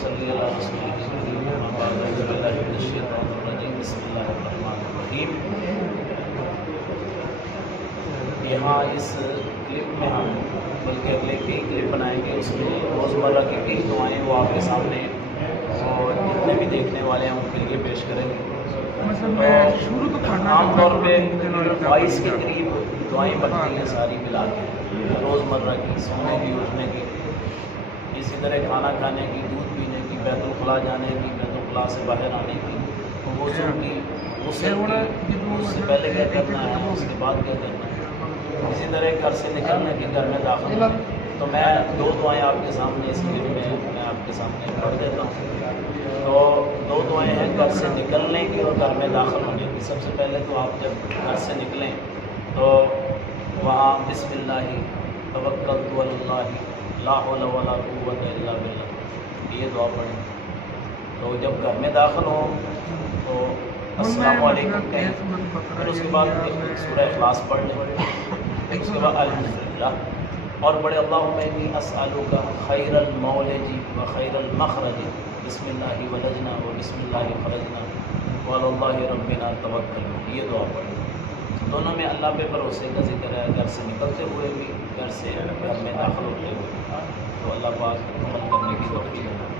صلی علی رسول اللہ بسم اللہ الرحمن الرحیم۔ یہاں اس کلپ میں ہم بلکہ اگلے کئی کلپ بنائیں گے، اس میں روزمرہ کی کئی دعائیں وہ آپ کے سامنے اور جتنے بھی دیکھنے والے ہیں ان کے لیے پیش کریں گے۔ عام طور پہ 22 کے قریب دعائیں بنتی ہیں ساری ملا کے، روزمرہ کی، سونے کی، اٹھنے کی، اسی طرح کھانا کھانے کی، دودھ پینے کی، بیت الخلاء جانے کی، بیت الخلاء سے باہر آنے کی، وضو کی، غسل کی، اس سے پہلے کیا کرنا ہے، اس کے بعد کیا کرنا ہے، اسی طرح گھر سے نکلنے کی، گھر میں داخل ہونے کی۔ تو میں 2 دعائیں آپ کے سامنے اس کلپ میں آپ کے سامنے پڑھ دیتا ہوں۔ تو 2 دعائیں ہیں گھر سے نکلنے کی اور گھر میں داخل ہونے کی۔ سب سے پہلے تو آپ جب گھر سے نکلیں تو وہاں بسم اللہ توکلت علی اللہ لا حول ولا قوت الا باللہ یہ دعا پڑھیں۔ تو جب گھر میں داخل ہوں تو السلام علیکم کہیں، پھر اس کے بعد سورہ اخلاص پڑھ لیں، اس کے بعد الحمدللہ، اور بڑے اللہم انی اسألک خیر المولج و خیر المخرج بسم اللہ ولجنا و بسم اللہ خرجنا وعلی اللہ ربنا توکلنا یہ دعا پڑھیں۔ دونوں میں اللہ پہ بھروسے کا ذکر ہے، گھر سے نکلتے ہوئے بھی، گھر میں داخل ہوتے ہوئے، تو اللہ پاک عمل کرنے کی توفیق ہے۔